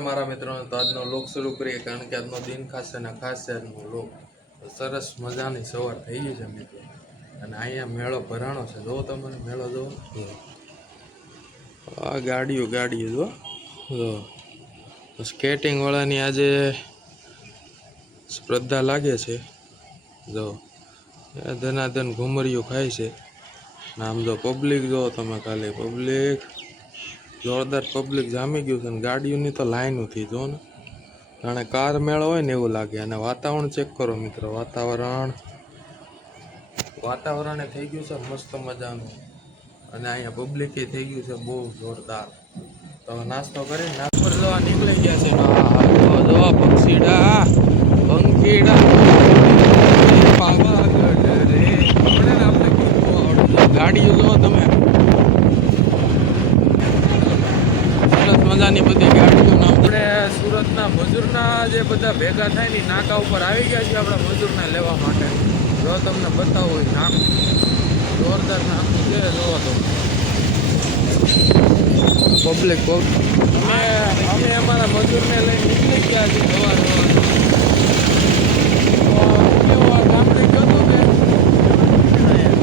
મારા મિત્રોને તો આજનો લોક શરૂ કરીએ કારણ કે આજનો દિન ખાસ છે ને ખાસ છે આજનો લોક સરસ મજાની સવાર થઈ ગઈ છે મિત્રો અને અહીંયા મેળો ભરાણો છે જો તમને મેળો જો આ ગાડીઓ જો સ્કેટિંગ વાળાની આજે સ્પર્ધા લાગે છે જો ધનાધન ઘુમરીઓ ખાય છે આમ જો પબ્લિક જો તમે ખાલી પબ્લિક જોરદાર પબ્લિક જામી ગયું છે અને ગાડીઓની તો લાઈન ઉઠી જો ને જાણે કાર મેળો હોય ને એવું લાગે અને વાતાવરણ ચેક કરો મિત્રો વાતાવરણ થઈ ગયું છે મસ્ત મજાનું અને અહીંયા પબ્લિક થઈ ગયું છે બહુ જોરદાર તો નાસ્તો કરી નાસ્તો જોવા નીકળી ગયા છે જો પંખીડા ગાડીઓ જો તમે સરસ મજાની બધી ગાડીઓ આપણે સુરતના મજૂરના જે બધા ભેગા થાય ને નાકા ઉપર આવી ગયા છે આપણે મજૂરને લેવા માટે જો તમને બતાવું હોય નાકું જોરદાર નાકું છે જોવો તો પબ્લિક અમે અમારા મજૂરને લઈને નીકળી ગયા છીએ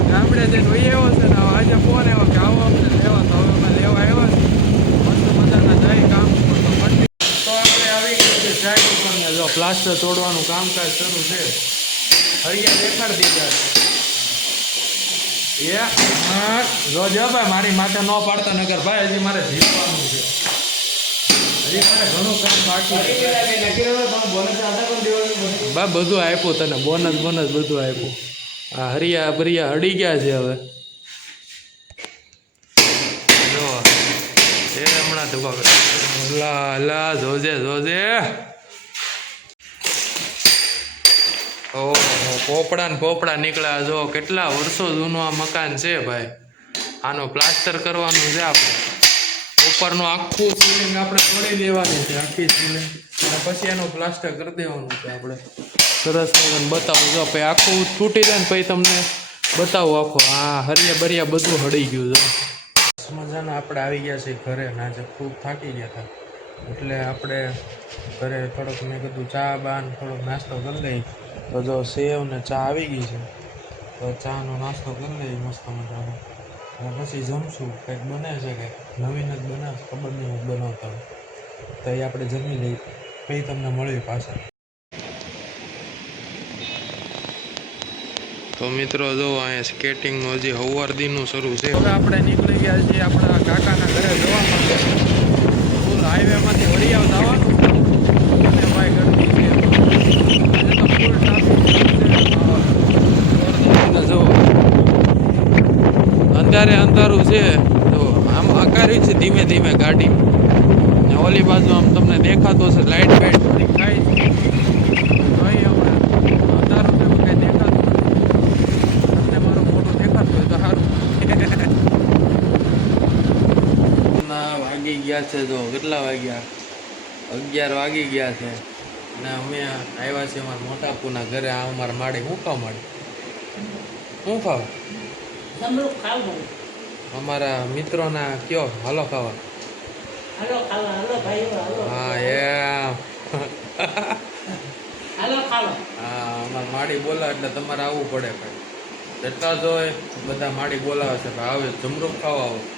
ગામડે જઈને વહી આવ્યો છે ને આજે ફોન આવ્યો કે આવો અમને લેવા તો હવે અમે લેવા આવ્યા છીએ મસ્ત મજાના જાય કામ ઉપર તો આપણે આવી ગયું છે સાઈડ ઉપર જો પ્લાસ્ટર તોડવાનું કામકાજ શરૂ છે હરિયા દેખાડી દીધા જો ભાઈ મારી માથે ન પાડતા નગર ભાઈ હજી મારે જીતવાનું છે હજી મારે ઘણું કામ બાકી બા બધું આપ્યું તને બોનસ બધું આપ્યું આ હરિયા ભરિયા હડી ગયા છે હવે જો એ હમણાં ધુબા લા જોજે પોપડા નીકળ્યા જો કેટલા વર્ષો જૂનું આ મકાન છે ભાઈ આનું પ્લાસ્ટર કરવાનું છે આપણે ઉપરનું આખું સીલિંગ આપણે તોડી લેવાની છે આખી સીલિંગ અને પછી એનું પ્લાસ્ટર કરી દેવાનું છે આપણે સરસ બતાવું જો પછી આખું તૂટી જાય ને પછી તમને બતાવું આખો હા હરિયા બરિયા બધું હળી ગયું છે મજાના આપણે આવી ગયા છીએ ઘરે આજે ખૂબ થાકી ગયા હતા એટલે આપણે ઘરે થોડોક મેં કીધું ચા બાન થોડોક નાસ્તો કરી લઈ તો જો સેવ ને ચા આવી ગઈ છે તો ચાનો નાસ્તો કરી લઈએ મસ્ત મજાનો અને પછી જમશું કંઈક બને છે કે નવીન જ બનાવશે ખબર નહીં હું બનાવતા હોય તો એ આપણે જમી લઈએ પછી તમને મળીએ પાછા તો મિત્રો જો અહીંયા સ્કેટિંગનું હજી હવારદીનું શરૂ છે હવે આપણે નીકળી ગયા છીએ આપણા કાકાના ઘરે જવા માટે ફૂલ હાઈવેમાંથી વરિયાવ જવાનું અને ભાઈ ગરમી છે ફૂલ ટ્રાફિક જો અંધારું છે જો આમ આકારી છે ધીમે ધીમે ગાડી ને ઓલી બાજુ આમ તમને દેખાતો છે લાઇટ બાઇટ થોડી થાય છે ભાઈ અમે અંધારું છે કંઈ દેખાતું તમને મારો ફોટો દેખાતો હોય તો સારું વાગી ગયા છે જો કેટલા વાગ્યા 11 વાગી ગયા છે ને અમે આવ્યા છીએ અમારા મોટાપુના ઘરે આ અમારા માડી શું ખાવ અમારા મિત્રોના કયો હાલો ખાવા હા એમ હા અમારા માડી બોલાવે એટલે તમારે આવવું પડે ભાઈ જેટલા જ હોય બધા માડી બોલાવે છે ભાઈ આવે જમરૂખ ખાવા આવો